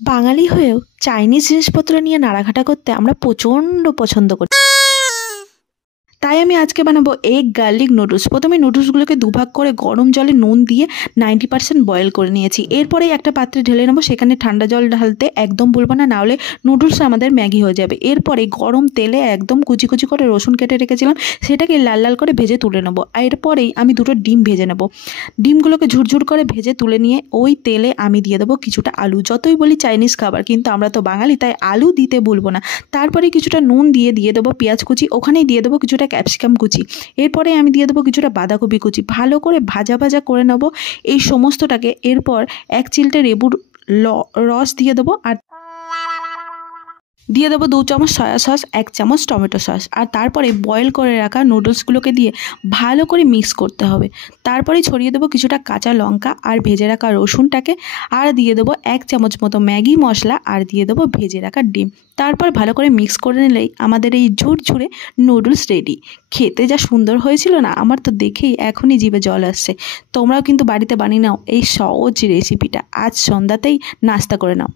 বাঙালি হয়েও চাইনিজ জিনিসপত্র নিয়ে নাড়াঘাটা করতে আমরা প্রচণ্ড পছন্দ করি। তাই আমি আজকে বানাবো এগ গার্লিক নুডলস। প্রথমে নুডলসগুলোকে দুভাগ করে গরম জলে নুন দিয়ে 90% বয়েল করে নিয়েছি। এরপরেই একটা পাত্রে ঢেলে নেবো, সেখানে ঠান্ডা জল ঢালতে একদম ভুলবো না, নাহলে নুডলস আমাদের ম্যাগি হয়ে যাবে। এরপরে গরম তেলে একদম কুচি কুচি করে রসুন কেটে রেখেছিলাম, সেটাকে লাল লাল করে ভেজে তুলে নেবো। এরপরেই আমি দুটো ডিম ভেজে নেবো। ডিমগুলোকে ঝুরঝুর করে ভেজে তুলে নিয়ে ওই তেলে আমি দিয়ে দেবো কিছুটা আলু। যতই বলি চাইনিজ খাবার, কিন্তু আমরা তো বাঙালি, তাই আলু দিতে ভুলবো না। তারপরে কিছুটা নুন দিয়ে দেবো পেঁয়াজ কুচি, ওখানেই দিয়ে দেবো কিছুটা ক্যাপসিকাম কুচি। এরপরে আমি দিয়ে দেবো কিছুটা বাঁধাকপি কুচি। ভালো করে ভাজা ভাজা করে নেবো এই সমস্তটাকে। এরপর এক চিলটে লেবুর রস দিয়ে দেবো, আর দিয়ে দেবো 2 চামচ সয়া সস, 1 চামচ টমেটো সস। আর তারপরে বয়েল করে রাখা নুডলসগুলোকে দিয়ে ভালো করে মিক্স করতে হবে। তারপরে ছড়িয়ে দেবো কিছুটা কাঁচা লঙ্কা আর ভেজে রাখা রসুনটাকে, আর দিয়ে দেবো 1 চামচ মতো ম্যাগি মশলা, আর দিয়ে দেবো ভেজে রাখা ডিম। তারপর ভালো করে মিক্স করে নিলেই আমাদের এই ঝুরঝুরে নুডলস রেডি। খেতে যা সুন্দর হয়েছিল না, আমার তো দেখেই এখনই জিভে জল আসছে। তোমরাও কিন্তু বাড়িতে বানিয়ে নাও এই সহজ রেসিপিটা, আজ সন্ধ্যাতেই নাস্তা করে নাও।